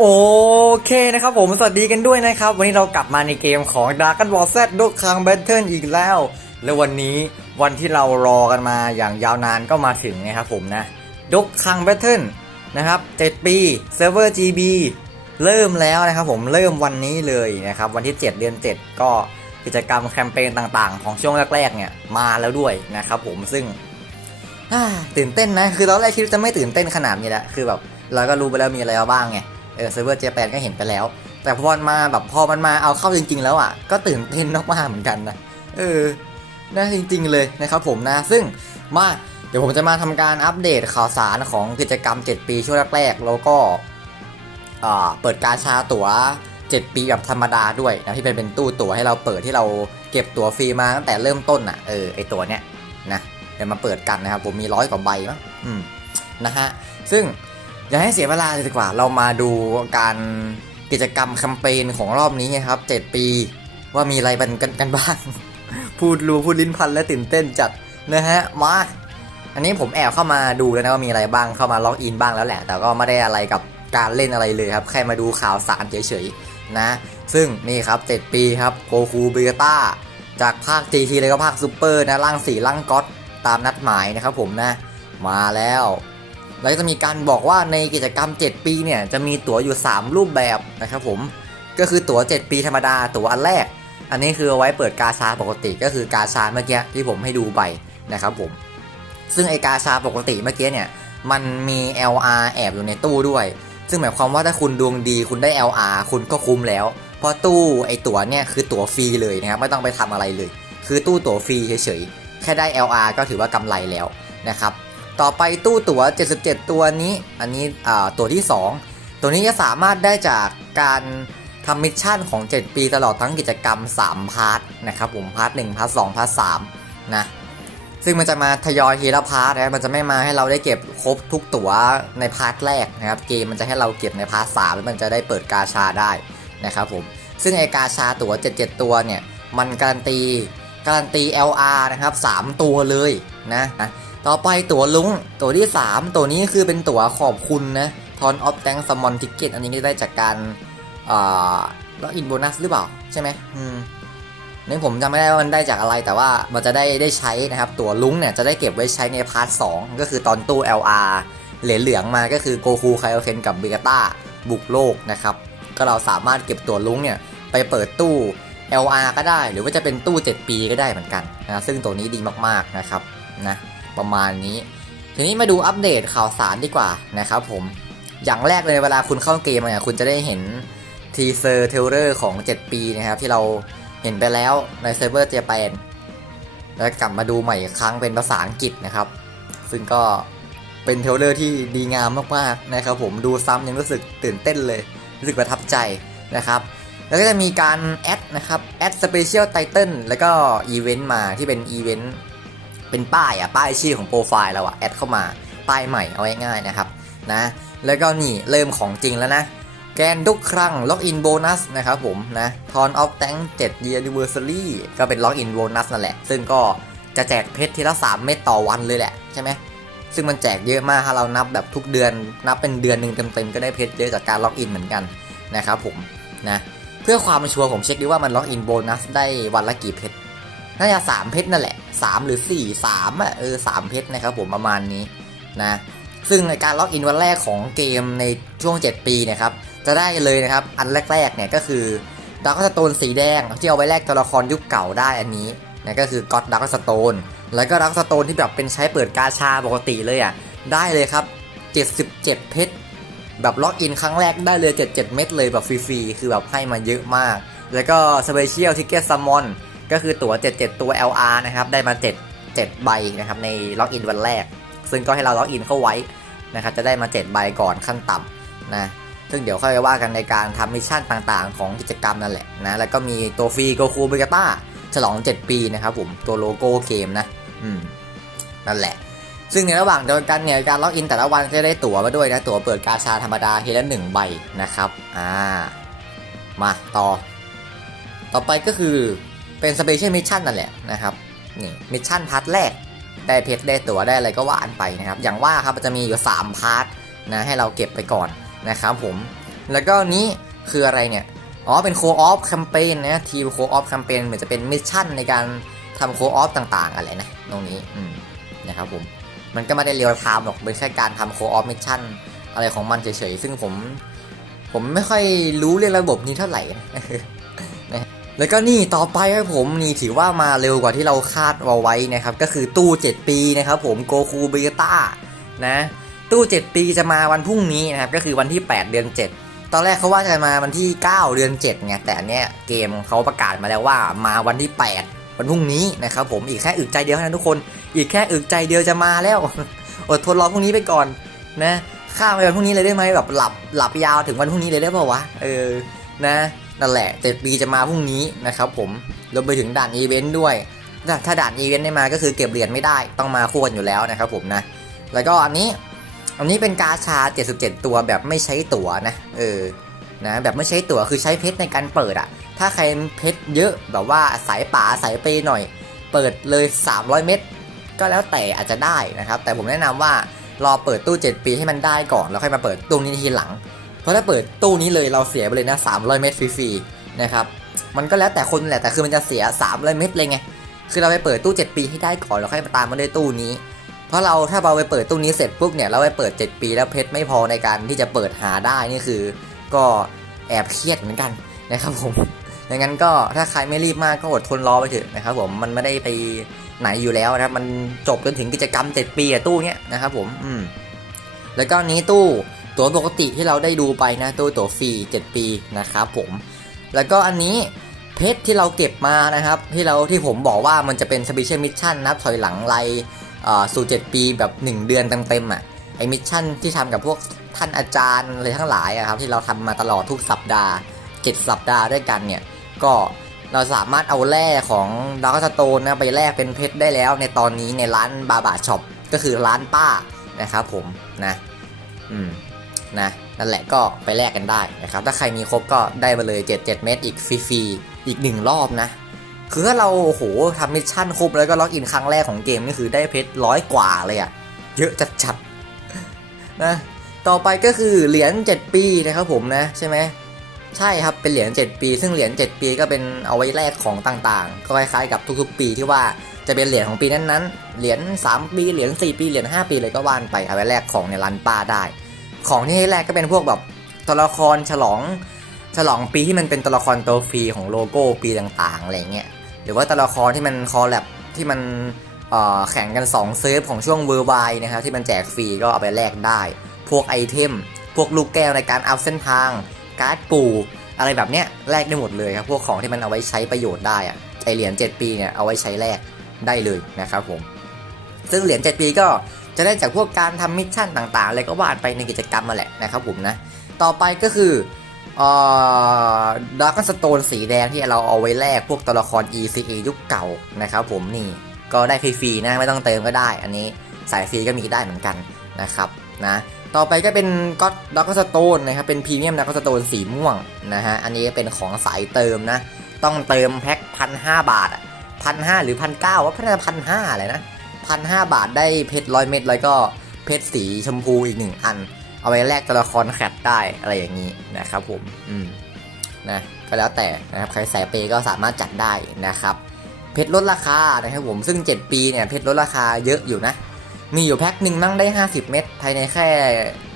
โอเคนะครับผมสวัสดีกันด้วยนะครับ วันนี้เรากลับมาในเกมของ Dragon Ball Z ดกคัง Battle อีกแล้ว และวันนี้วันที่เรารอกันมาอย่างยาวนานก็มาถึงนะครับผมนะดกคัง Battle นะครับ 7 ปีเซิร์ฟเวอร์ GB เริ่มแล้วนะครับผมเริ่มวันนี้เลยนะครับวันที่ 7 เดือน 7 ก็กิจกรรมแคมเปญต่างๆ ของช่วงแรกๆเนี่ยมาแล้วด้วยนะครับผมซึ่งตื่นเต้นนะคือตอนแรกคิดว่าจะไม่ตื่นเต้นขนาดนี้แหละคือแบบเราก็รู้ไปแล้วมีอะไรบ้างไง เออเซิร์ฟเวอร์เจแปนก็เห็นไปแล้ว แต่พอมันมาแบบพอมันมาเอาเข้าจริง ๆ แล้วอะก็ตื่นเต้นมากๆเหมือนกันนะเออน่าจริง ๆ เลยนะครับผมนะซึ่งมาเดี๋ยวผมจะมาทำการอัปเดตข่าวสารของกิจกรรม 7 ปีช่วงแรกๆแล้วก็อ่าเปิดการชาตั๋ว 7 ปีแบบธรรมดาด้วยนะที่เป็นเป็นตู้ตั๋วให้เราเปิดที่เราเก็บตั๋วฟรีมาตั้งแต่เริ่มต้นอะเออไอตัวเนี้ยนะเดี๋ยวมาเปิดกันนะครับผมมีร้อยกว่าใบมั้งอืมนะฮะซึ่ง อย่าให้เสียเวลาเลยดีกว่า เรามาดูการกิจกรรมแคมเปญของรอบนี้นะครับ 7 ปีว่ามีอะไรกันกันกันบ้าง พูดรู้พูดลิ้นพันและตื่นเต้นจัดนะฮะ มา อันนี้ผมแอบเข้ามาดูแล้วนะว่ามีอะไรบ้างเข้ามาล็อกอินบ้างแล้วแหละ แต่ก็ไม่ได้อะไรกับการเล่นอะไรเลยครับ แค่มาดูข่าวสารเฉยๆนะ ซึ่งนี่ครับ 7 ปีครับโกคูเบต้าจากภาค GT เลยก็ภาคซูเปอร์นะร่างสีร่างก๊อตตามนัดหมายนะครับผมนะ มาแล้ว แล้วจะมีการบอกว่าในกิจกรรม 7 ปีเนี่ยจะมีตั๋วอยู่ 3 รูปแบบนะครับผมก็คือตั๋ว 7 ปีธรรมดาตั๋วอันแรก อันนี้คือเอาไว้เปิดกาชาปกติก็คือกาชาเมื่อกี้ที่ผมให้ดูไปนะครับผมซึ่งไอกาชาปกติเมื่อกี้เนี่ยมันมี LR แอบอยู่ในตู้ด้วย ซึ่งหมายความว่าถ้าคุณดวงดีคุณได้ LR คุณก็คุ้มแล้ว เพราะตู้ไอตั๋วเนี่ยคือตั๋วฟรีเลยนะครับไม่ต้องไปทำอะไรเลย คือตู้ตั๋วฟรีเฉยๆแค่ได้ LR ก็ถือว่ากำไรแล้วนะครับ ต่อไปตู้ตั๋ว 77 ตัวนี้ อันนี้ตัวที่ 2 ตัวนี้จะสามารถได้จากการทำมิชชั่นของ 7 ปีตลอดทั้งกิจกรรม 3 พาร์ทนะครับผมพาร์ท1พาร์ท2พาร์ท3นะซึ่งมันจะมาทยอยทีละพาร์ทนะมันจะไม่มาให้เราได้เก็บครบทุกตั๋วในพาร์ทแรกนะครับเกมมันจะให้เราเก็บในพาร์ทสามแล้วมันจะได้เปิดกาชาได้นะครับผมซึ่งไอกาชาตั๋ว77 ตัวเนี่ยมันการันตีการันตี LR นะครับ 3 ตัวเลยนะ ต่อไปตั๋วลุงตั๋วที่ 3 ตัวนี้คือเป็นตั๋วขอบคุณนะทอนออฟแตงสมอนทิกเก็ตอันนี้ได้จากการล็อกอินโบนัสหรือเปล่า ใช่ไหมอืมนี่ผมจำไม่ได้ว่ามันได้จากอะไรแต่ว่ามันจะได้ได้ใช้นะครับ ตั๋วลุงเนี่ยจะได้เก็บไว้ใช้ในพาร์ท2ก็คือตอนตู้ LR เหรียญเหลืองมาก็คือโกคูไคโอเคนกับเบกาต้าบุกโลกนะครับ ก็เราสามารถเก็บตั๋วลุงเนี่ยไปเปิดตู้ LR ก็ได้ หรือว่าจะเป็นตู้ 7 ปีก็ได้เหมือนกันนะซึ่งตัวนี้ดีมากๆนะครับนะ ประมาณนี้ ทีนี้มาดูอัปเดตข่าวสารดีกว่านะครับผม อย่างแรกเลยเวลาคุณเข้าเกมเนี่ยคุณจะได้เห็นทีเซอร์เทเลอร์ของ 7 ปีนะครับที่เราเห็นไปแล้วในเซิร์ฟเวอร์เจแปนแล้วกลับมาดูใหม่อีกครั้งเป็นภาษาอังกฤษนะครับ ซึ่งก็เป็นเทเลอร์ที่ดีงามมากๆนะครับผมดูซ้ำยังรู้สึกตื่นเต้นเลย รู้สึกประทับใจนะครับแล้วก็จะมีการแอดนะครับ แอดสเปเชียลไทเทนแล้วก็อีเวนต์มาที่เป็นอีเวนต์ เป็นป้ายอะป้ายชื่อของโปรไฟล์เราอะแอดเข้ามาป้ายใหม่เอาง่ายๆนะครับนะแล้วก็นี่เริ่มของจริงแล้วนะแกนทุกครั้งล็อกอินโบนัสนะครับผมนะทอนออฟแตง7 year anniversary ก็เป็นล็อกอินโบนัสนั่นแหละ ซึ่งก็จะแจกเพชรทีละ 3 เม็ดต่อวันเลยแหละ ใช่ไหมซึ่งมันแจกเยอะมากถ้าเรานับแบบทุกเดือนนับเป็นเดือนหนึ่งเต็มๆก็ได้เพชรเยอะจากการล็อกอินเหมือนกันนะครับผมนะเพื่อความชัวร์ผมเช็คดูว่ามันล็อกอินโบนัสได้วันละกี่เพชร น่าจะ3เพชรนั่นแหละ3หรือ4 3อะเออ3เพชรนะครับผมประมาณนี้นะซึ่งในการล็อกอินวันแรกของเกมในช่วง 7 ปีนะครับจะได้เลยนะครับอันแรกๆเนี่ยก็คือดักสโตนสีแดงที่เอาไว้แลกตัวละครยุคเก่าได้อันนี้นะก็คือก็อดดักสโตนแล้วก็ดักสโตนที่แบบเป็นใช้เปิดกาชาปกติเลยอะได้เลยครับ 77 เพชรแบบล็อกอินครั้งแรกได้เลย 77 เม็ดเลยแบบฟรีๆคือแบบให้มาเยอะมาก แล้วก็สเปเชียลทิกเก็ตซัมมอน ก็คือตั๋ว 77 ตัว LR นะครับ ได้มา 7 7 ใบนะครับในล็อกอินวันแรก ซึ่งก็ให้เราล็อกอินเข้าไว้นะครับ จะได้มา 7 ใบก่อนขั้นต่ำนะ ซึ่งเดี๋ยวค่อยว่ากันในการทำมิชชั่นต่างๆ ของกิจกรรมนั่นแหละนะ แล้วก็มีตัวฟรีโกคูเบกาต้าฉลอง 7 ปีนะครับผม ตัวโลโก้เกมนะ อืม นั่นแหละ ซึ่งในระหว่างเดียวกันเนี่ยการล็อกอินแต่ละวันจะได้ตั๋วมาด้วยนะ ตั๋วเปิดกาชาธรรมดาทีละหนึ่งใบนะครับ อ่า มาต่อ ต่อไปก็คือ เป็นสเปเชียลมิชชั่นนั่นแหละนะครับนี่มิชชั่นพาร์ทแรกได้เพชรได้ตั๋วได้อะไรก็ว่าอันไปนะครับ อย่างว่าครับมันจะมีอยู่ 3 พาร์ทนะให้เราเก็บไปก่อนนะครับผม แล้วก็นี้คืออะไรเนี่ย อ๋อ เป็นโคออฟแคมเปญนะทีมโคออฟแคมเปญเหมือนจะเป็นมิชชั่นในการทำโคออฟต่างๆ อะไรนะ ตรงนี้นะครับผม มันก็ไม่ได้เรียลไทม์หรอกเป็นแค่การทำโคออฟมิชชั่นอะไรของมันเฉยๆ ซึ่งผม ผมไม่ค่อยรู้เรื่องระบบนี้เท่าไหร่นะ แล้วก็นี่ต่อไปครับผมนี่ถือว่ามาเร็วกว่าที่เราคาดเอาไว้นะครับ ก็คือตู้ 7 ปีนะครับผมโกคูเบต้านะตู้ 7 ปีจะมาวันพรุ่งนี้นะครับ ก็คือวันที่ 8 เดือน 7 ตอนแรกเขาว่าจะมาวันที่ 9 เดือน7ไงแต่อันเนี้ยเกมเขาประกาศมาแล้วว่ามาวันที่ 8 วันพรุ่งนี้นะครับผมอีกแค่อึกใจเดียวเท่านั้นทุกคน อีกแค่อึกใจเดียวจะมาแล้วอดทนรอพรุ่งนี้ไปก่อนนะข้ามไปวันพรุ่งนี้เลยได้ไหมแบบหลับหลับยาวถึงวันพรุ่งนี้เลยได้ป่าวะเออนะ นั่นแหละเจ็ดปีจะมาพรุ่งนี้นะครับผมรวมไปถึงด่านอีเวนต์ด้วย ถ้าด่านอีเวนต์ไม่มาก็คือเก็บเหรียญไม่ได้ต้องมาคู่กันอยู่แล้วนะครับผมนะแล้วก็อันนี้อันนี้เป็นกาชา 77 ตัวแบบไม่ใช้ตั๋วนะเออนะแบบไม่ใช้ตั๋วคือใช้เพชรในการเปิดอะถ้าใครเพชรเยอะแบบว่าสายป่าสายเปหน่อย เปิดเลย 300 เม็ดก็แล้วแต่อาจจะได้นะครับ แต่ผมแนะนำว่ารอเปิดตู้ 7 ปีให้มันได้ก่อนแล้วค่อยมาเปิดตู้นี้ทีหลัง เพราะถ้าเปิดตู้นี้เลยเราเสียไปเลยนะ300 เม็ดฟรีๆนะครับมันก็แล้วแต่คนแหละแต่คือมันจะเสีย 300 เม็ดเลยไงคือเราไปเปิดตู้ 7 ปีให้ได้ก่อนแล้วค่อยมาตามมาด้วยตู้นี้ เพราะเราถ้าเราไปเปิดตู้นี้เสร็จปุ๊บเนี่ยเราไปเปิด 7 ปีแล้วเพชรไม่พอในการที่จะเปิดหาได้นี่คือ ก็แอบเครียดเหมือนกันนะครับผมดังนั้นก็ถ้าใครไม่รีบมากก็อดทนรอไปเถอะนะครับผมมันไม่ได้ไปไหนอยู่แล้วนะครับมันจบจนถึงกิจกรรม 7 ปีอะตู้เนี้ยนะครับผมอืมแล้วก็นี้ตู้ ตัวปกติที่เราได้ดูไปนะตู้ตัวฟรี 7 ปีนะครับผม แล้วก็อันนี้เพชรที่เราเก็บมานะครับ ที่เราที่ผมบอกว่ามันจะเป็นสเปเชียลมิชชั่นนับถอยหลังไล่สู่ 7 ปีแบบ 1 เดือนเต็มๆอะไอมิชชั่นที่ทำกับพวกท่านอาจารย์อะไรทั้งหลายอะครับที่เราทำมาตลอดทุกสัปดาห์ 7 สัปดาห์ด้วยกันเนี่ย ก็เราสามารถเอาแร่ของดาร์กสโตนนะไปแลกเป็นเพชรได้แล้วในตอนนี้ในร้านบาบาช็อปก็คือร้านป้านะครับผมนะ อืม นะนั่นแหละก็ไปแลกกันได้นะครับถ้าใครมีครบก็ได้มาเลย 7 7 เม็ดอีกฟรีๆอีก 1 รอบนะ คือถ้าเราโอ้โหทำมิชชั่นครบแล้วก็ล็อกอินครั้งแรกของเกมนี่คือได้เพชรร้อยกว่าเลยอะเยอะจัดๆนะต่อไปก็คือเหรียญ7 ปีนะครับผมนะใช่ไหมใช่ครับเป็นเหรียญ7 ปี ซึ่งเหรียญ7 ปีก็เป็นเอาไว้แลกของต่างๆ ก็คล้ายๆกับทุกๆ ปีที่ว่าจะเป็นเหรียญของปีนั้นๆ เหรียญ3ปีเหรียญ4ปีเหรียญ5ปีเลยก็ว่านไปเอาไว้แลกของในร้านป้าได้ ของที่ให้แลกก็เป็นพวกแบบตัวละครฉลอง ฉลองปีที่มันเป็นตัวละครตัวฟรีของโลโก้ปีต่างๆอะไรเงี้ยหรือว่าตัวละครที่มันคอลแลบที่มันแข่งกัน2เซิร์ฟของช่วงเวอร์ไวนะครับที่มันแจกฟรีก็เอาไปแลกได้ พวกไอเทม พวกลูกแก้วในการเอัพเส้นทาง การ์ดปูอะไรแบบเนี้ยแลกได้หมดเลยครับ พวกของที่มันเอาไว้ใช้ประโยชน์ได้อะไอเหรียญ7ปีเนี่ยเอาไว้ใช้แลกได้เลยนะครับผม ซึ่งเหรียญ7ปีก็ จะได้จากพวกการทำมิชชั่นต่างๆอะไรก็ว่าไปในกิจกรรมมาแหละนะครับผมนะ ต่อไปก็คือดาร์กสโตนสีแดงที่เราเอาไว้แลกพวกตัวละคร ECA ยุคเก่านะครับผมนี่ก็ได้ฟรีๆนะไม่ต้องเติมก็ได้ อันนี้สายฟรีก็มีได้เหมือนกันนะครับนะต่อไปก็เป็นก็ดาร์กสโตนนะครับเป็นพรีเมียมดาร์กสโตนสีม่วงนะฮะอันนี้เป็นของสายเติมนะ ต้องเติมแพ็คพันห้าบาทอะพันห้าหรือพันเก้าว่าพันพันห้าอะไรนะ พันห้าบาทได้เพชรร้อยเม็ดแล้วก็เพชรสีชมพูอีกหนึ่งอัน เอาไว้แลกตัวละครแคปได้อะไรอย่างนี้นะครับผมอืมนะก็แล้วแต่นะครับใครสายเปย์ก็สามารถจัดได้นะครับ เพชรลดราคานะครับผมซึ่ง 7 ปีเนี่ยเพชรลดราคาเยอะอยู่นะ มีอยู่แพ็คหนึ่งนั่งได้ 50 เม็ดภายในแค่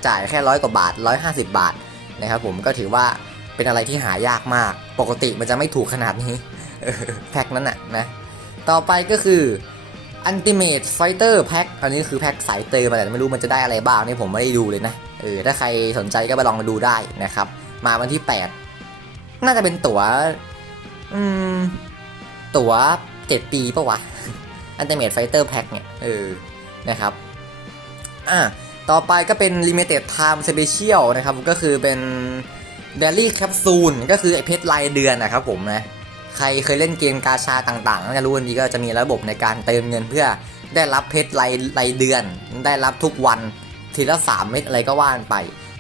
จ่ายแค่ร้อยกว่าบาท 150 บาทนะครับผมก็ถือว่าเป็นอะไรที่หายากมาก ปกติมันจะไม่ถูกขนาดนี้แพ็คนั้นน่ะนะต่อไปก็คือ Ultimate Fighter Pack อันนี้คือแพ็คสายเติมมาแต่ไม่รู้มันจะได้อะไรบ้างนี่ผมไม่ได้ดูเลยนะ เออ ถ้าใครสนใจก็ไปลองมาดูได้นะครับ มาวันที่ 8 น่าจะเป็นตั๋ว อืม ตั๋ว 7 ปีปะวะ Ultimate Fighter Pack เนี่ย เออ นะครับ อะ ต่อไปก็เป็น Limited Time Special นะครับ ก็คือเป็น Daily Capsule ก็คือไอเพชรรายเดือนนะครับผมนะ ใครเคยเล่นเกมกาชาต่างๆน่าจะรู้วันนี้ก็จะมีระบบในการเติมเงินเพื่อได้รับเพชรรายรายเดือน ได้รับทุกวันทีละ3เม็ดอะไรก็ว่านไป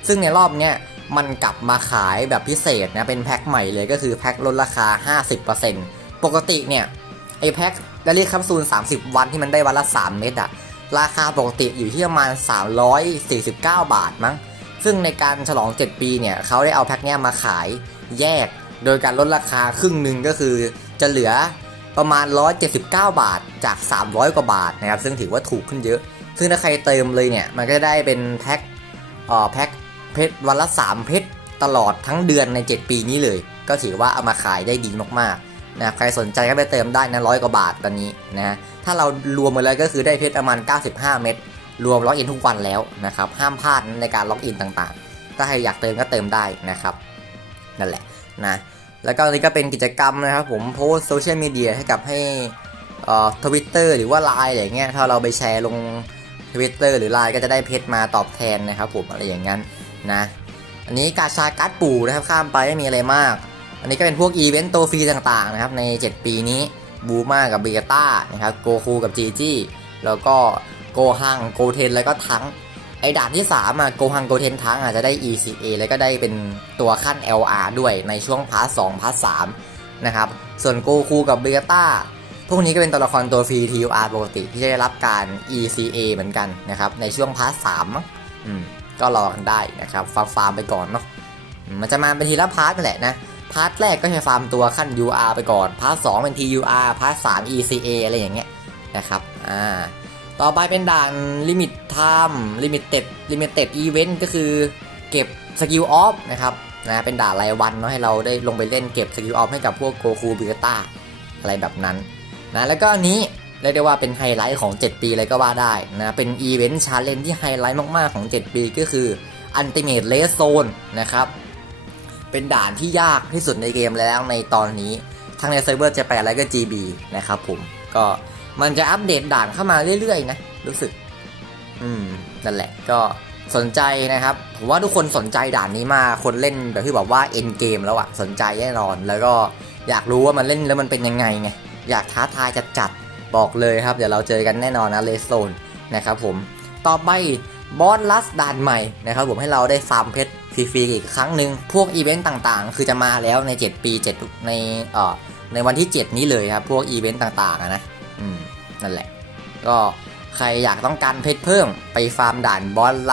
ซึ่งในรอบเนี้ยมันกลับมาขายแบบพิเศษนะเป็นแพ็คใหม่เลยก็คือแพ็คลดราคา 50%ปกติเนี่ยไอแพ็คดารี่คัพซูล 30 วันที่มันได้วันละ 3 เม็ดอะราคาปกติอยู่ที่ประมาณ 349 บาทมั้ง ซึ่งในการฉลอง 7 ปีเนี่ยเขาได้เอาแพ็คเนี้ยมาขายแยก โดยการลดราคาครึ่งหนึ่งก็คือจะเหลือประมาณ 179 บาทจาก 300 กว่าบาทนะครับ ซึ่งถือว่าถูกขึ้นเยอะ ซึ่งถ้าใครเติมเลยเนี่ย มันก็จะได้เป็นแพ็คเอ่อแพ็คเพชรวันละ 3 เพชรตลอดทั้งเดือนใน 7 ปีนี้เลย ก็ถือว่าเอามาขายได้ดีมากๆนะครับใครสนใจก็ไปเติมได้นะร้อยกว่าบาทตอนนี้นะถ้าเรารวมมาเลยก็คือได้เพชรประมาณ 95 เม็ดรวมล็อกอินทุกวันแล้วนะครับ ห้ามพลาดในการล็อกอินต่างๆ ถ้าใครอยากเติมก็เติมได้นะครับ นั่นแหละ นะแล้วก็อันนี้ก็เป็นกิจกรรมนะครับผมโพสโซเชียลมีเดียให้กับให้เอ่อทวิตเตอร์หรือว่าไลน์อะไรเงี้ยถ้าเราไปแชร์ลงทวิตเตอร์หรือไลน์ก็จะได้เพชรมาตอบแทนนะครับผมอะไรอย่างนั้นนะอันนี้กาชาการ์ดปู่นะครับข้ามไปไม่มีอะไรมาก อันนี้ก็เป็นพวกอีเวนต์โตฟรีต่างๆนะครับใน 7 ปีนี้บูมากับเบกต้านะครับโกคูกับจีจี้แล้วก็โกฮังโกเทนแล้วก็ทั้ง ไอด่านที่3อะโกฮังโกเทนทั้งอาจจะได้ ECA แล้วก็ได้เป็นตัวขั้น LR ด้วยในช่วงพาร์ท2พาร์ท3นะครับ ส่วนโกคูกับเบต้าพวกนี้ก็เป็นตัวละครตัวฟรี TUR ปกติที่จะได้รับการ ECA เหมือนกันนะครับ ในช่วงพาร์ท3มั้งอืมก็รอกันได้นะครับฟาร์มฟาร์มไปก่อนเนาะมันจะมาเป็นทีละพาร์ทนั่นแหละนะพาร์ทแรกก็จะฟาร์มตัวขั้น UR ไปก่อนพาร์ท2เป็น TUR พาร์ท3 ECA อะไรอย่างเงี้ยนะครับอ่า ต่อไปเป็นด่านลิมิตไทม์ลิมิตเต็ดลิมิตเต็ดอีเวนต์ก็คือเก็บสกิลออฟนะครับนะเป็นด่านรายวันเนาะให้เราได้ลงไปเล่นเก็บสกิลออฟให้กับพวกโกคูบิกต้าอะไรแบบนั้นนะแล้วก็อันนี้เรียกได้ว่าเป็นไฮไลท์ของ 7 ปีเลยก็ว่าได้นะเป็นอีเวนต์ชาเลนจ์ที่ไฮไลท์มาก ๆ ของ 7 ปีก็คืออันติเม e เลสโซนนะครับ เป็นด่านที่ยากที่สุดในเกมแล้วในตอนนี้ ทั้งในเซิร์ฟเวอร์จะไปแล้วก็ GB นะครับผมก็ มันจะอัปเดตด่านเข้ามาเรื่อยๆนะ รู้สึก อืม นั่นแหละก็สนใจนะครับ ผมว่าทุกคนสนใจด่านนี้มากคนเล่นแบบที่บอกว่าเอ็นเกมแล้วอะสนใจแน่นอน แล้วก็อยากรู้ว่ามันเล่นแล้วมันเป็นยังไงไง อยากท้าทายจัดจัดบอกเลยครับ เดี๋ยวเราเจอกันแน่นอนนะเลสโซนนะครับผม ต่อไปบอสลัสด่านใหม่นะครับผมให้เราได้ฟาร์มเพชรฟรีๆอีกครั้งหนึ่งพวกอีเวนต์ต่างๆ คือจะมาแล้วใน 7 ปี 7 ในเอ่อในวันที่ 7 นี้เลยครับ พวกอีเวนต์ต่างๆนะ อืมนั่นแหละ ก็ใครอยากต้องการเพชรเพิ่มไปฟาร์มด่านบอสล,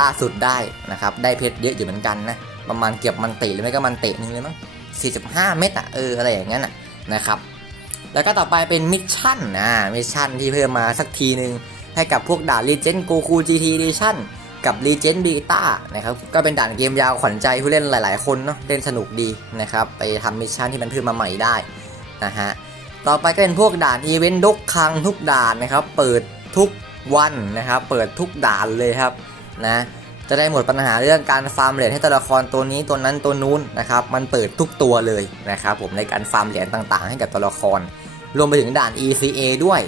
ล่าสุดได้นะครับ ได้เพชรเยอะอยู่เหมือนกันนะ ประมาณเกือบมันเตะหรือไม่ก็มันเตะนึงเลยมั้ง45 เม็ดอะเอออะไรอย่างนั้นอะนะครับ แล้วก็ต่อไปเป็นมิชชั่นนะมิชชั่นที่เพิ่มมาสักทีนึง ให้กับพวกด่าน Legend Goku GT Edition กับ Legend Beta นะครับ ก็เป็นด่านเกมยาวขวัญใจผู้เล่นหลาย ๆ คนเนาะเล่นสนุกดีนะครับ ไปทำมิชชั่นที่มันเพิ่มมาใหม่ได้นะฮะ ต่อไปก็เป็นพวกด่านอีเวนต์ทุกครั้งทุกด่านนะครับ เปิดทุกวันนะครับ เปิดทุกด่านเลยครับนะจะได้หมดปัญหาเรื่องการฟาร์มเหรียญให้ตัวละครตัวนี้ตัวนั้นตัวนู้นนะครับมันเปิดทุกตัวเลยนะครับผมในการฟาร์มเหรียญต่างๆ ให้กับตัวละคร รวมไปถึงด่าน ECA ด้วย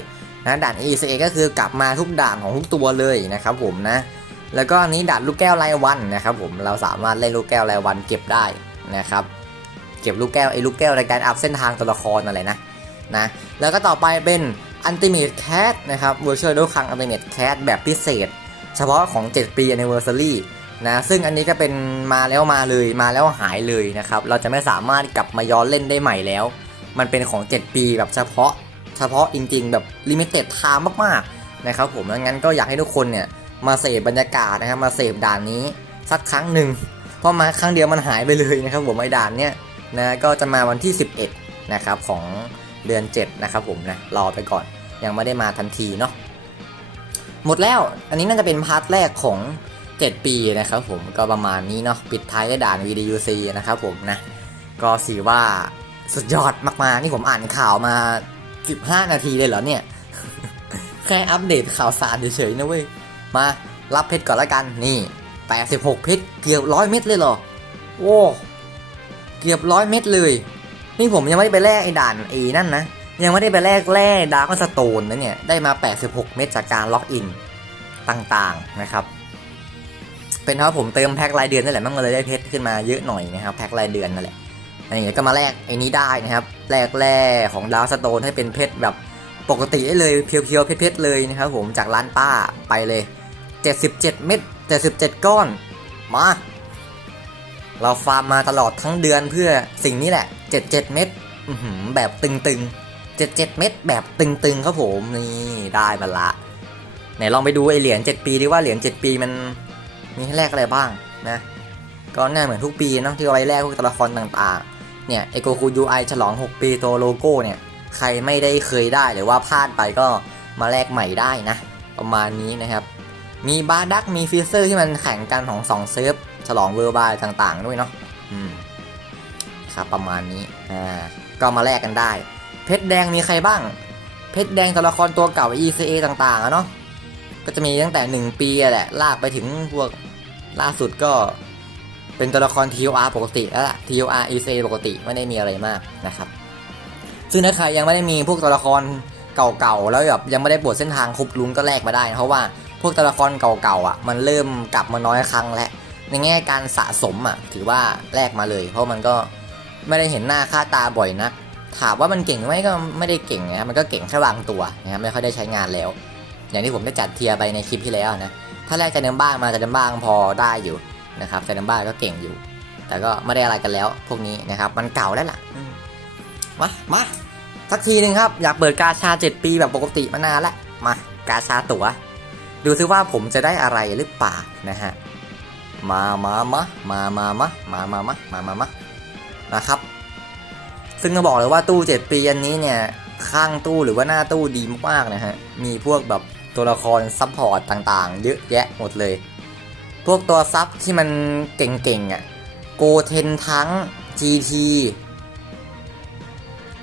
นะด่าน ECA ก็คือกลับมาทุกด่านของทุกตัวเลยนะครับผมนะแล้วก็อันนี้ด่านลูกแก้วรายวันนะครับผมเราสามารถเล่นลูกแก้วรายวันเก็บได้นะครับ เก็บลูกแก้วไอ้ลูกแก้วในการอัพเส้นทางตัวละครอะไรนะ นะแล้วก็ต่อไปเป็น Ultimate Cat นะครับ Virtual ด้วยครั้ง Ultimate Cat แบบพิเศษ เฉพาะของ 7 ปี Anniversary นะซึ่งอันนี้ก็เป็นมาแล้วมาเลยมาแล้วหายเลยนะครับ เราจะไม่สามารถกลับมาย้อนเล่นได้ใหม่แล้ว มันเป็นของ 7 ปีแบบเฉพาะ เฉพาะจริงๆ แบบลิมิเต็ดไทม์มากๆนะครับผมดังนั้นก็อยากให้ทุกคนเนี่ยมาเสพบรรยากาศนะครับมาเสพด่านนี้สักครั้งหนึ่งเพราะมาครั้งเดียวมันหายไปเลยนะครับผมไอ้ด่านเนี้ยนะก็จะมาวันที่ 11นะครับของ เดือน 7 นะครับผมนะรอไปก่อนยังไม่ได้มาทันทีเนาะหมดแล้วอันนี้น่าจะเป็นพาร์ทแรกของ 7 ปีนะครับผมก็ประมาณนี้เนาะปิดท้ายด้วยด่าน VDUC นะครับผมนะก็สีว่าสุดยอดมากๆ นี่ผมอ่านข่าวมา 15 นาทีเลยเหรอเนี่ย แค่อัปเดตข่าวสารเฉยๆนะเว้ย มารับเพชรก่อนละกันนี่ 86 เพชรเกือบร้อยเม็ดเลยเหรอ โอ้ เกือบร้อยเม็ดเลย นี่ผมยังไม่ได้ไปแลกไอ้ด่านไอ้นั่นนะ ยังไม่ได้ไปแลกแร่ดาร์กสโตนนะเนี่ย ได้มา 86 เม็ดจากการล็อกอินต่างๆนะครับ เป็นเพราะผมเติมแพ็ครายเดือนนั่นแหละมันเลยได้เพชรขึ้นมาเยอะหน่อยนะครับแพ็ครายเดือนนั่นแหละอันนี้ก็มาแลกไอ้นี้ได้นะครับแลกแร่ของดาร์กสโตนให้เป็นเพชรแบบปกติได้เลยเพียวๆเพชรๆเลยนะครับผมจากร้านป้าไปเลย 77 เม็ด77 ก้อนมาเราฟาร์มมาตลอดทั้งเดือนเพื่อสิ่งนี้แหละ 77 เม็ดอื้อหือแบบตึงๆ 77 เม็ดแบบตึงๆครับผมนี่ได้มาละไหนลองไปดูไอเหรียญ7ปีดิว่าเหรียญ7ปีมันมีให้แลกอะไรบ้างนะก็น่าเหมือนทุกปีเนอะที่เอาไว้แลกพวกตัวละครต่างๆ เนี่ยไอโกคูยูไอฉลอง 6 ปีตัวโลโก้เนี่ยใครไม่ได้เคยได้หรือว่าพลาดไปก็มาแลกใหม่ได้นะ ประมาณนี้นะครับมีบาร์ดักมีฟิเซอร์ที่มันแข่งกันของ2เซิร์ฟฉลองเวอร์บายต่างๆ ด้วยเนาะอืม ครับประมาณนี้อ่าก็มาแลกกันได้ เพชรแดงมีใครบ้าง เพชรแดงตัวละครตัวเก่า ECA ต่างๆอะเนาะก็จะมีตั้งแต่ 1 ปีแหละลากไปถึงพวกล่าสุดก็เป็นตัวละคร TOR ปกติแล้วล่ะ TOR ECA ปกติไม่ได้มีอะไรมากนะครับ ซึ่งถ้าใครยังไม่ได้มีพวกตัวละครเก่าๆแล้วแบบยังไม่ได้ปวดเส้นทางครบลุงก็แลกมาได้นะเพราะว่าพวกตัวละครเก่าๆอะมันเริ่มกลับมาน้อยครั้งแล้วในแง่การสะสมอะถือว่าแลกมาเลย เพราะมันก็ ไม่ได้เห็นหน้าค่าตาบ่อยนัก ถามว่ามันเก่งไหมก็ไม่ได้เก่งนะมันก็เก่งแค่บางตัวนะครับไม่ค่อยได้ใช้งานแล้ว อย่างที่ผมได้จัดเทียร์ไปในคลิปที่แล้วนะถ้าแรกจะเดิมบ้างมาจะเดิมบ้างพอได้อยู่นะครับจะเดิมบ้างก็เก่งอยู่ แต่ก็ไม่ได้อะไรกันแล้ว พวกนี้นะครับ มันเก่าแล้วล่ะมามาสักทีหนึ่งครับอยากเปิดกาชา7ปีแบบปกติมานานแล้วมากาชาตั๋วดูซิว่าผมจะได้อะไรหรือเปล่านะฮะมามามามามามามามามามามา นะครับ ซึ่งจะบอกเลยว่าตู้ 7 ปีอันนี้เนี่ย ข้างตู้หรือว่าหน้าตู้ดีมากๆนะฮะ มีพวกแบบตัวละครซัพพอร์ตต่างๆ เยอะแยะหมดเลย พวกตัวซับที่มันเก่งๆอะ โกเทนทั้ง GT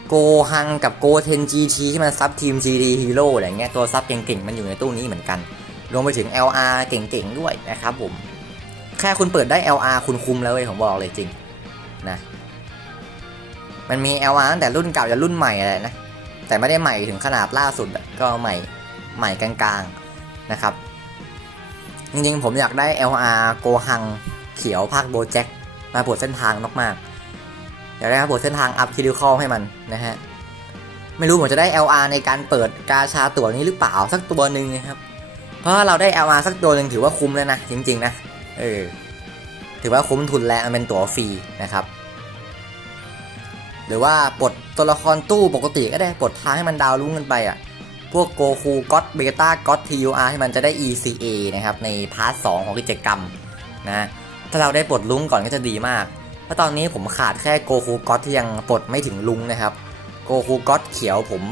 โกฮังกับโกเทน GT ที่มันซับทีม GT Hero อะไรเงี้ยตัวซับเก่งๆ มันอยู่ในตู้นี้เหมือนกัน รวมไปถึง LR เก่งๆ ด้วยนะครับผม แค่คุณเปิดได้ LR คุณคุมแล้วเว้ยผมบอกเลยจริงนะ มันมี LR ตั้งแต่รุ่นเก่าจนรุ่นใหม่อะไรนะ แต่ไม่ได้ใหม่ถึงขนาดล่าสุดก็ใหม่ใหม่กลางๆนะครับ จริงๆผมอยากได้ LR โกหังเขียวภาคโบแจ็คมาปวดเส้นทางมากๆอยากได้มาปวดเส้นทางอัพคิดิคอลให้มันนะฮะ ไม่รู้ผมจะได้ LR ในการเปิดกาชาตัวนี้หรือเปล่าสักตัวหนึ่งนะครับ เพราะเราได้ LR สักตัวหนึ่งถือว่าคุ้มแล้วนะจริง ๆ นะ เออ ถือว่าคุ้มทุนแล้วมันเป็นตั๋วฟรีนะครับ หรือว่าปลดตัวละครตู้ปกติก็ได้ปลดทางให้มันดาวรุ่งกันไปอะ พวกโกคูก็อตเบต้าก็อตทียูอาร์ให้มันจะได้ ECA นะครับ ในพาร์ทสของกิจกรรมนะถ้าเราได้ปลดลุงก่อนก็จะดีมาก เพราะตอนนี้ผมขาดแค่โกคูก็อตที่ยังปลดไม่ถึงลุงนะครับ โกคูก็อตเขียวผม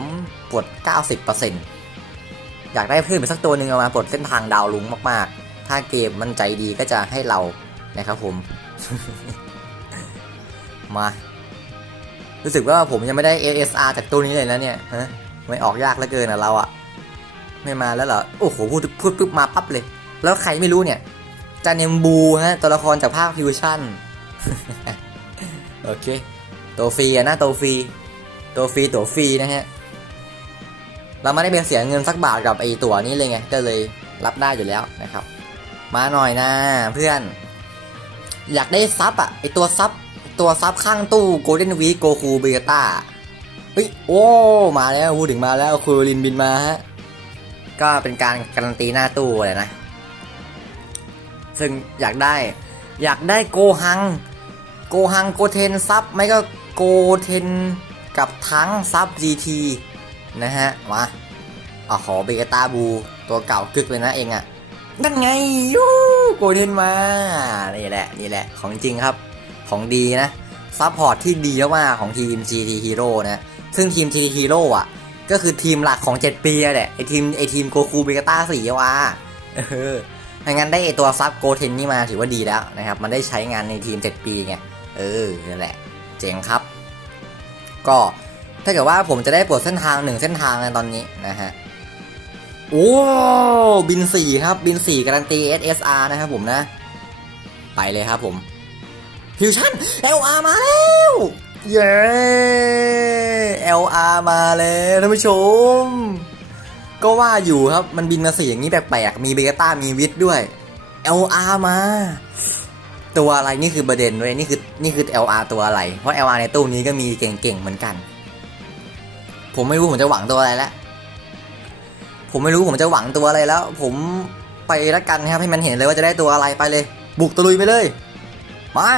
ปลด 90%อยากได้เพิ่มไปสักตัวหนึ่งเอามาปลดเส้นทางดาวลุงมากๆ ถ้าเกมมันใจดีก็จะให้เรานะครับผม มา รู้สึกว่าผมยังไม่ได้ SSR จากตัวนี้เลยนะเนี่ยฮะไม่ออกยากเหลือเกินอะเราอะ ไม่มาแล้วเหรอ โอ้โห พูดพูดปุ๊บมาปั๊บเลย แล้วใครไม่รู้เนี่ยจานเนมบูฮะตัวละครจากภาคฟิวชั่น โอเคตัวฟรีอะนะตัวฟรีตัวฟรีตัวฟรีนะฮะ เราไม่ได้เป็นเสียเงินสักบาทกับไอตัวนี้เลยไง ก็เลยรับได้อยู่แล้วนะครับ มาหน่อยนะเพื่อน อยากได้ซับอะไอตัวซับ ตัวซับข้างตู้โกลเด้นวีโกคูเบต้าเฮ้ยโอ้มาแล้วพูดถึงมาแล้วคูรินบินมาฮะก็เป็นการการันตีหน้าตู้เลยนะ ซึ่งอยากได้ อยากได้โกฮัง โกฮังโกเทนซับไม่ก็โกเทนกับทั้งซับ GT นะฮะมาเอาขอเบต้าบูตัวเก่ากึกเลยนะเองอะนั่นไงยูโกเทนมา นี่แหละ นี่แหละของจริงครับ ของดีนะซัพพอร์ตที่ดีมากของทีม GT Hero นะซึ่งทีม GT Hero อะ ก็คือทีมหลักของ 7 ปีแหละไอทีมไอทีมโกคูเบต้าสี่วะเออถ้างั้นได้ไอตัวซับโกเทนนี่มาถือว่าดีแล้วนะครับ มันได้ใช้งานในทีม 7 ปีไงเออนั่นแหละ เจ๋งครับ ก็ถ้าเกิดว่าผมจะได้ปลดเส้นทางหนึ่งเส้นทางในตอนนี้นะฮะโอ้บิน 4 ครับ บิน 4 การันตี SSR นะครับผมนะ ไปเลยครับผม ฟิวชั่น LR มาแล้ว เย้ LR มาแล้วท่านผู้ชม ก็ว่าอยู่ครับมันบินมาสีอย่างนี้แปลกๆ มีเบต้ามีวิทด้วย LR มา ตัวอะไรนี่คือประเด็นเว้ยนี่คือนี่คือ LR ตัวอะไร เพราะ LR ในตู้นี้ก็มีเก่งๆเหมือนกัน ผมไม่รู้ผมจะหวังตัวอะไรแล้วผมไม่รู้ผมจะหวังตัวอะไรแล้ว ผมไปละกันครับให้มันเห็นเลยว่าจะได้ตัวอะไรไปเลย บุกตะลุยไปเลย มา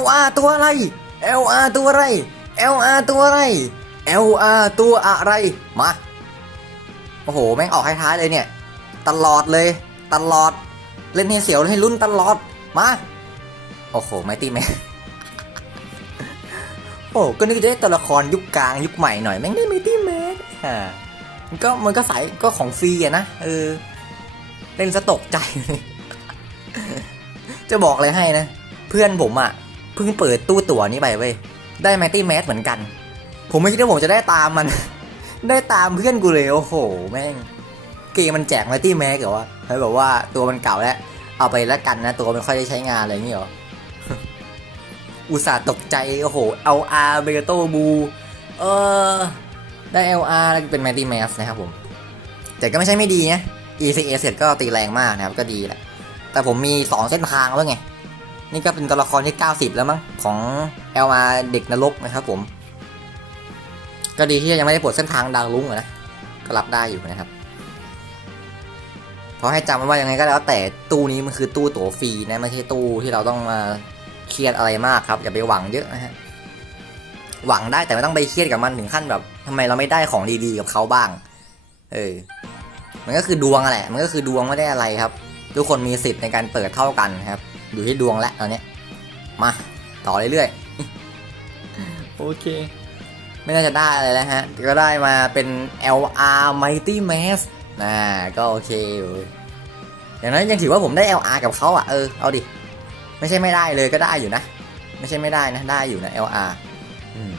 LR ตัวอะไร LR ตัวอะไร LR ตัวอะไร LR ตัวอะไร มา โอ้โห แม่งออกท้ายๆเลยเนี่ย ตลอดเลย ตลอด เล่นให้เสียวให้รุ่นตลอด มา โอ้โห ไม่ตีแมนโอ้ก็นึกจะได้ตัวละครยุคกลางยุคใหม่หน่อย แม่งได้ไมตีแมนอ่ามันก็มันก็สายก็ของฟรีอะนะ เออ เล่นซะตกใจ จะบอกเลยให้นะ เพื่อนผมอะ เพิ่งเปิดตู้ตั๋วนี้ไปเว้ย ได้ไมตตี้แมสเหมือนกัน ผมไม่คิดว่าผมจะได้ตามมัน ได้ตามเพื่อนกูเลยโอ้โห แม่ง เกมมันแจกไมตตี้แมสเหรอวะให้แบบว่าตัวมันเก่าแล้วเอาไปแล้วกันนะตัวไมันค่อยได้ใช้งานอะไรอย่างงี้เหรอ อุตส่าห์ตกใจโอ้โหเอาอาร์เบโตบูเออได้ LR แล้วเป็น Mighty Mass นะครับผม แต่ก็ไม่ใช่ไม่ดีนะ ECA เสร็จก็ตีแรงมากนะครับก็ดีแหละ แต่ผมมี 2 เส้นทางแล้วไง นี่ก็เป็นตัวละครที่ 90 แล้วมั้งของ LR เด็กนรกนะครับผม ก็ดีที่ยังไม่ได้ปลดเส้นทางดาวลุ้งนะก็รับได้อยู่นะครับเพราะให้จำไว้ว่ายังไงก็แล้วแต่ตู้นี้มันคือตู้ตั๋วฟรีนะไม่ใช่ตู้ที่เราต้องมาเครียดอะไรมากครับอย่าไปหวังเยอะนะฮะหวังได้แต่ไม่ต้องไปเครียดกับมันถึงขั้นแบบทำไมเราไม่ได้ของดีๆกับเขาบ้าง เออ มันก็คือดวงแหละ มันก็คือดวงไม่ได้อะไรครับ ทุกคนมีสิทธิ์ในการเปิดเท่ากันครับ อยู่ที่ดวงและตอนเนี้ยมา ต่อเรื่อยๆ โอเค ไม่น่าจะได้อะไรแล้วฮะ ก็ได้มาเป็น LR Mighty Mass นะ ก็โอเคอยู่อย่างนั้นยังถือว่าผมได้ LR กับเขาอะ เออ เอาดิ ไม่ใช่ไม่ได้เลยก็ได้อยู่นะ ไม่ใช่ไม่ได้นะ ได้อยู่นะ LR อืม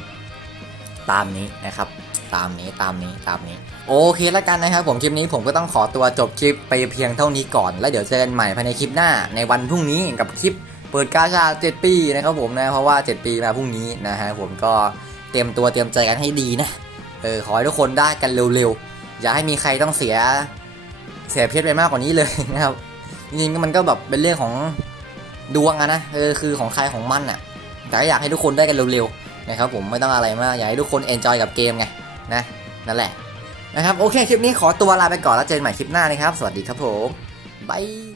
ตามนี้นะครับ ตามนี้ตามนี้ตามนี้ โอเคแล้วกันนะครับผมคลิปนี้ผมก็ต้องขอตัวจบคลิปไปเพียงเท่านี้ก่อน แล้วเดี๋ยวเจอกันใหม่ภายในคลิปหน้าในวันพรุ่งนี้กับคลิปเปิดกาชา7ปีนะครับผมนะเพราะว่า 7 ปีมาพรุ่งนี้นะฮะผมก็เตรียมตัวเตรียมใจกันให้ดีนะเออขอให้ทุกคนได้กันเร็วๆ อย่าให้มีใครต้องเสียเสียเพชรไปมากกว่านี้เลยนะครับจริงๆมันก็แบบเป็นเรื่องของดวงอะนะเออคือของใครของมันอะแต่อยากให้ทุกคนได้กันเร็วๆนะครับผมไม่ต้องอะไรมากอยากให้ทุกคนเอนจอยกับเกมไง นะนั่นแหละนะครับโอเคคลิปนี้ขอตัวลาไปก่อนแล้วเจอกันใหม่คลิปหน้านะครับ สวัสดีครับผมบาย